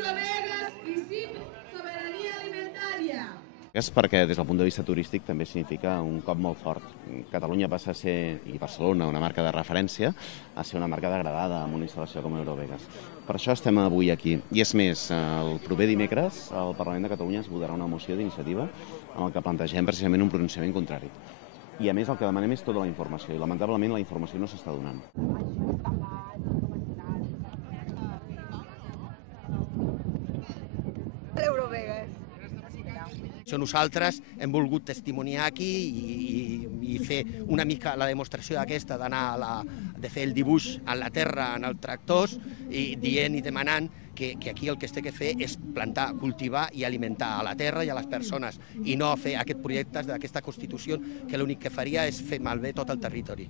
Eurovegas i SIP Soberania Alimentària. És perquè des del punt de vista turístic també significa un cop molt fort. Catalunya passa a ser, i Barcelona, una marca de referència, a ser una marca degradada amb una instal·lació com Eurovegas. Per això estem avui aquí. I és més, el proper dimecres al Parlament de Catalunya es votarà una moció d'iniciativa amb el que plantegem precisament un pronunciament contrari. I a més el que demanem és tota la informació, i lamentablement la informació no s'està donant. Eurovegas. Nosaltres hem volgut testimoniar aquí i fer una mica la demostració aquesta de fer el dibuix en la terra, en els tractors, i dient i demanant que aquí el que es té que fer és plantar, cultivar i alimentar a la terra i a les persones, i no fer aquests projectes d'aquesta Constitució que l'únic que faria és fer malbé tot el territori.